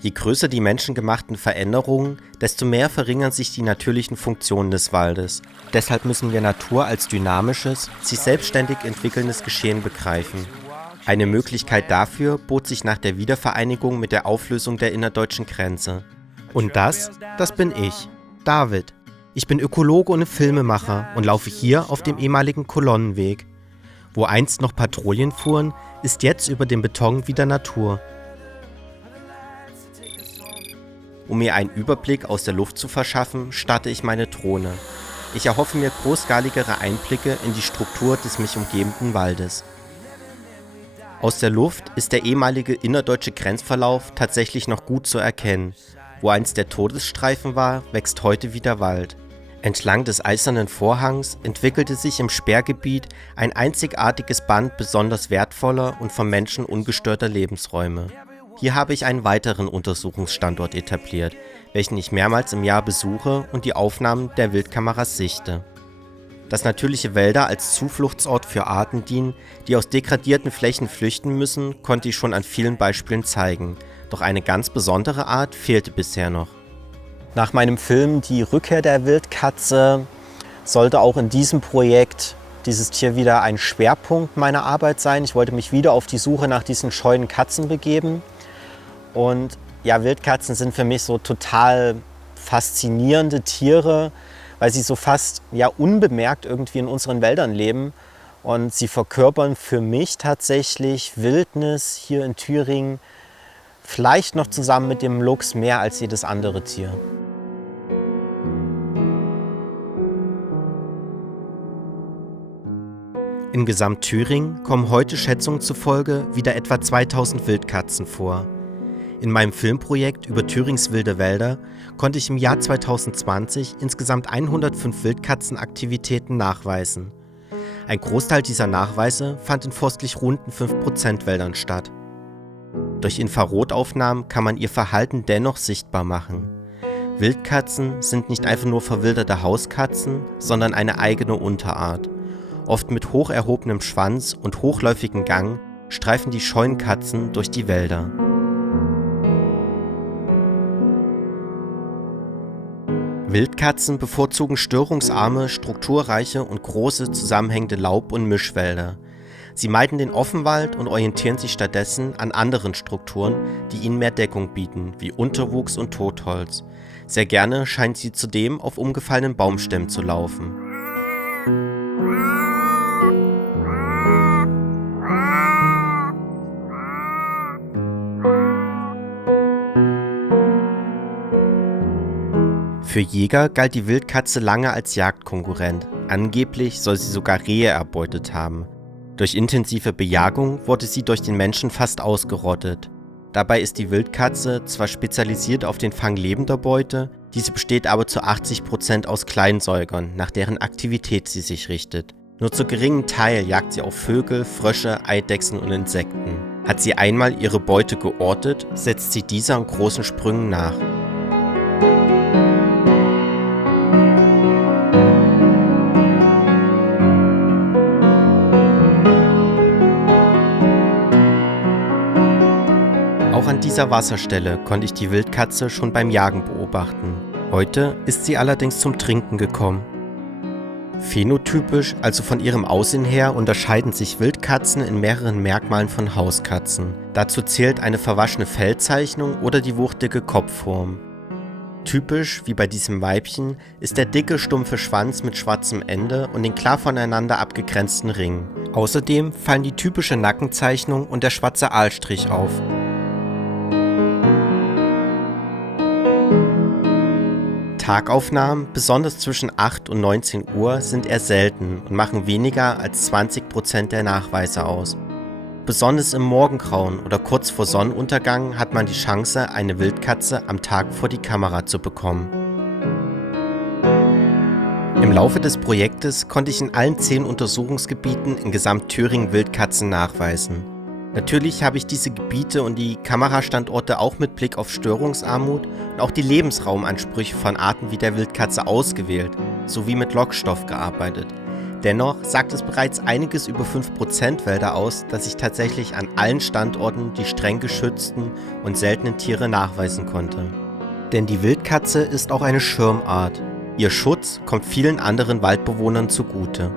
Je größer die menschengemachten Veränderungen, desto mehr verringern sich die natürlichen Funktionen des Waldes. Deshalb müssen wir Natur als dynamisches, sich selbstständig entwickelndes Geschehen begreifen. Eine Möglichkeit dafür bot sich nach der Wiedervereinigung mit der Auflösung der innerdeutschen Grenze. Und das bin ich, David. Ich bin Ökologe und Filmemacher und laufe hier auf dem ehemaligen Kolonnenweg. Wo einst noch Patrouillen fuhren, ist jetzt über dem Beton wieder Natur. Um mir einen Überblick aus der Luft zu verschaffen, starte ich meine Drohne. Ich erhoffe mir großskaligere Einblicke in die Struktur des mich umgebenden Waldes. Aus der Luft ist der ehemalige innerdeutsche Grenzverlauf tatsächlich noch gut zu erkennen. Wo einst der Todesstreifen war, wächst heute wieder Wald. Entlang des Eisernen Vorhangs entwickelte sich im Sperrgebiet ein einzigartiges Band besonders wertvoller und vom Menschen ungestörter Lebensräume. Hier habe ich einen weiteren Untersuchungsstandort etabliert, welchen ich mehrmals im Jahr besuche und die Aufnahmen der Wildkameras sichte. Dass natürliche Wälder als Zufluchtsort für Arten dienen, die aus degradierten Flächen flüchten müssen, konnte ich schon an vielen Beispielen zeigen, doch eine ganz besondere Art fehlte bisher noch. Nach meinem Film Die Rückkehr der Wildkatze sollte auch in diesem Projekt dieses Tier wieder ein Schwerpunkt meiner Arbeit sein. Ich wollte mich wieder auf die Suche nach diesen scheuen Katzen begeben. Und ja, Wildkatzen sind für mich so total faszinierende Tiere, weil sie so fast unbemerkt irgendwie in unseren Wäldern leben. Und sie verkörpern für mich tatsächlich Wildnis hier in Thüringen, vielleicht noch zusammen mit dem Luchs mehr als jedes andere Tier. In Gesamt-Thüringen kommen heute Schätzungen zufolge wieder etwa 2000 Wildkatzen vor. In meinem Filmprojekt über Thürings wilde Wälder konnte ich im Jahr 2020 insgesamt 105 Wildkatzenaktivitäten nachweisen. Ein Großteil dieser Nachweise fand in forstlich runden 5% Wäldern statt. Durch Infrarotaufnahmen kann man ihr Verhalten dennoch sichtbar machen. Wildkatzen sind nicht einfach nur verwilderte Hauskatzen, sondern eine eigene Unterart. Oft mit hoch erhobenem Schwanz und hochläufigem Gang streifen die scheuen Katzen durch die Wälder. Wildkatzen bevorzugen störungsarme, strukturreiche und große zusammenhängende Laub- und Mischwälder. Sie meiden den Offenwald und orientieren sich stattdessen an anderen Strukturen, die ihnen mehr Deckung bieten, wie Unterwuchs und Totholz. Sehr gerne scheint sie zudem auf umgefallenen Baumstämmen zu laufen. Für Jäger galt die Wildkatze lange als Jagdkonkurrent. Angeblich soll sie sogar Rehe erbeutet haben. Durch intensive Bejagung wurde sie durch den Menschen fast ausgerottet. Dabei ist die Wildkatze zwar spezialisiert auf den Fang lebender Beute, diese besteht aber zu 80% aus Kleinsäugern, nach deren Aktivität sie sich richtet. Nur zu geringen Teil jagt sie auf Vögel, Frösche, Eidechsen und Insekten. Hat sie einmal ihre Beute geortet, setzt sie dieser in großen Sprüngen nach. Auch an dieser Wasserstelle konnte ich die Wildkatze schon beim Jagen beobachten. Heute ist sie allerdings zum Trinken gekommen. Phänotypisch, also von ihrem Aussehen her, unterscheiden sich Wildkatzen in mehreren Merkmalen von Hauskatzen. Dazu zählt eine verwaschene Fellzeichnung oder die wuchtige Kopfform. Typisch, wie bei diesem Weibchen, ist der dicke, stumpfe Schwanz mit schwarzem Ende und den klar voneinander abgegrenzten Ringen. Außerdem fallen die typische Nackenzeichnung und der schwarze Aalstrich auf. Tagaufnahmen, besonders zwischen 8 und 19 Uhr, sind eher selten und machen weniger als 20% der Nachweise aus. Besonders im Morgengrauen oder kurz vor Sonnenuntergang hat man die Chance, eine Wildkatze am Tag vor die Kamera zu bekommen. Im Laufe des Projektes konnte ich in allen 10 Untersuchungsgebieten in Gesamt-Thüringen Wildkatzen nachweisen. Natürlich habe ich diese Gebiete und die Kamerastandorte auch mit Blick auf Störungsarmut und auch die Lebensraumansprüche von Arten wie der Wildkatze ausgewählt, sowie mit Lockstoff gearbeitet. Dennoch sagt es bereits einiges über 5% Wälder aus, dass sich tatsächlich an allen Standorten die streng geschützten und seltenen Tiere nachweisen konnte. Denn die Wildkatze ist auch eine Schirmart. Ihr Schutz kommt vielen anderen Waldbewohnern zugute.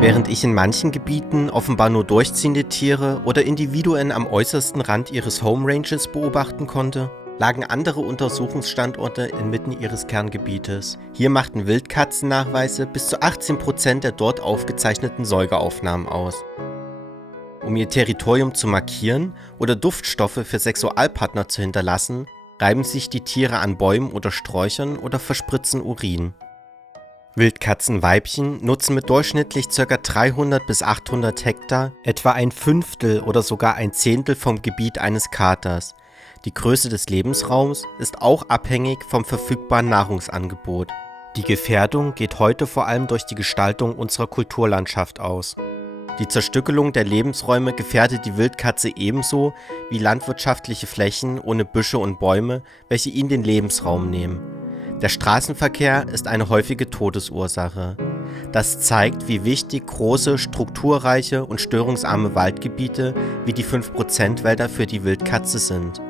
Während ich in manchen Gebieten offenbar nur durchziehende Tiere oder Individuen am äußersten Rand ihres Home Ranges beobachten konnte, lagen andere Untersuchungsstandorte inmitten ihres Kerngebietes. Hier machten Wildkatzennachweise bis zu 18% der dort aufgezeichneten Säugeraufnahmen aus. Um ihr Territorium zu markieren oder Duftstoffe für Sexualpartner zu hinterlassen, reiben sich die Tiere an Bäumen oder Sträuchern oder verspritzen Urin. Wildkatzenweibchen nutzen mit durchschnittlich ca. 300 bis 800 Hektar etwa ein Fünftel oder sogar ein Zehntel vom Gebiet eines Katers. Die Größe des Lebensraums ist auch abhängig vom verfügbaren Nahrungsangebot. Die Gefährdung geht heute vor allem durch die Gestaltung unserer Kulturlandschaft aus. Die Zerstückelung der Lebensräume gefährdet die Wildkatze ebenso wie landwirtschaftliche Flächen ohne Büsche und Bäume, welche ihnen den Lebensraum nehmen. Der Straßenverkehr ist eine häufige Todesursache. Das zeigt, wie wichtig große, strukturreiche und störungsarme Waldgebiete wie die 5% Wälder für die Wildkatze sind.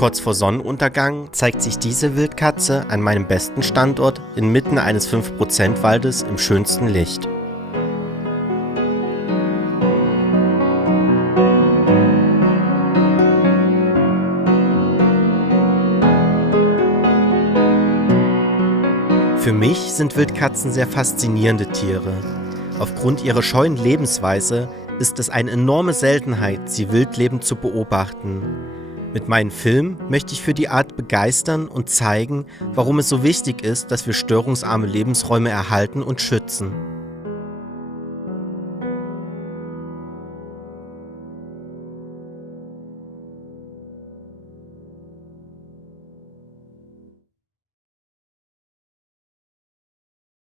Kurz vor Sonnenuntergang zeigt sich diese Wildkatze an meinem besten Standort inmitten eines 5% Waldes im schönsten Licht. Für mich sind Wildkatzen sehr faszinierende Tiere. Aufgrund ihrer scheuen Lebensweise ist es eine enorme Seltenheit, sie wildlebend zu beobachten. Mit meinen Filmen möchte ich für die Art begeistern und zeigen, warum es so wichtig ist, dass wir störungsarme Lebensräume erhalten und schützen.